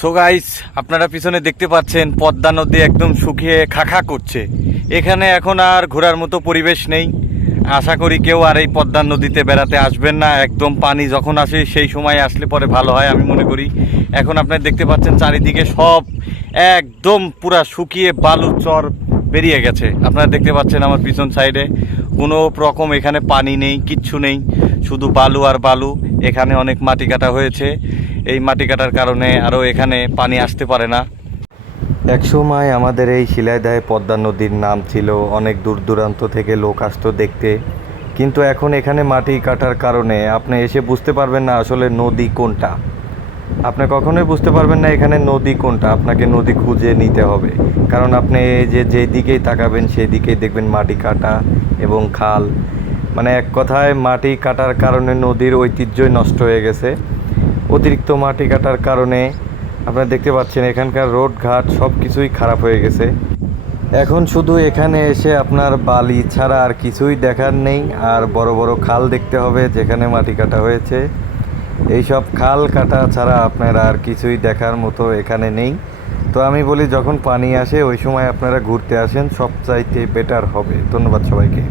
So guys, আপনারা পিছনে দেখতে পাচ্ছেন পদ্মা নদী একদম শুকিয়ে খাখা করছে। এখানে এখন আর ঘোরার মতো পরিবেশ নেই। আশা করি কেউ আর এই পদ্মা নদীতে বেড়াতে আসবেন না। একদম পানি যখন আসে সেই সময় আসলে পরে ভালো হয় আমি মনে করি। এখন আপনারা দেখতে পাচ্ছেন চারিদিকে সব একদম পুরা শুকিয়ে বালু চর বেরিয়ে গেছে। আপনারা দেখতে পাচ্ছেন আমার পিছন সাইডে কোনো রকম এখানে পানি নেই, কিচ্ছু নেই, শুধু বালু আর বালু। এখানে অনেক মাটি কাটা হয়েছে, এই মাটি কাটার কারণে আরও এখানে পানি আসতে পারে না। একসময় আমাদের এই শিলাইদহে পদ্মা নদীর নাম ছিল, অনেক দূর দূরান্ত থেকে লোক আসতো দেখতে। কিন্তু এখন এখানে মাটি কাটার কারণে আপনি এসে বুঝতে পারবেন না আসলে নদী কোনটা। আপনি কখনোই বুঝতে পারবেন না এখানে নদী কোনটা। আপনাকে নদী খুঁজে নিতে হবে, কারণ আপনি যেদিকেই তাকাবেন সেদিকেই দেখবেন মাটি কাটা এবং খাল। মানে এক কথায় মাটি কাটার কারণে নদীর ঐতিহ্যই নষ্ট হয়ে গেছে। অতিরিক্ত মাটি কাটার কারণে আপনারা দেখতে পাচ্ছেন এখানকার রোড ঘাট সব কিছুই খারাপ হয়ে গেছে। এখন শুধু এখানে এসে আপনার বালি ছাড়া আর কিছুই দেখার নেই, আর বড় বড় খাল দেখতে হবে যেখানে মাটি কাটা হয়েছে। এইসব খাল কাটা ছাড়া আপনারা আর কিছুই দেখার মতো এখানে নেই। তো আমি বলি যখন পানি আসে ওই সময় আপনারা ঘুরতে আসেন, সবচাইতে বেটার হবে। ধন্যবাদ সবাইকে।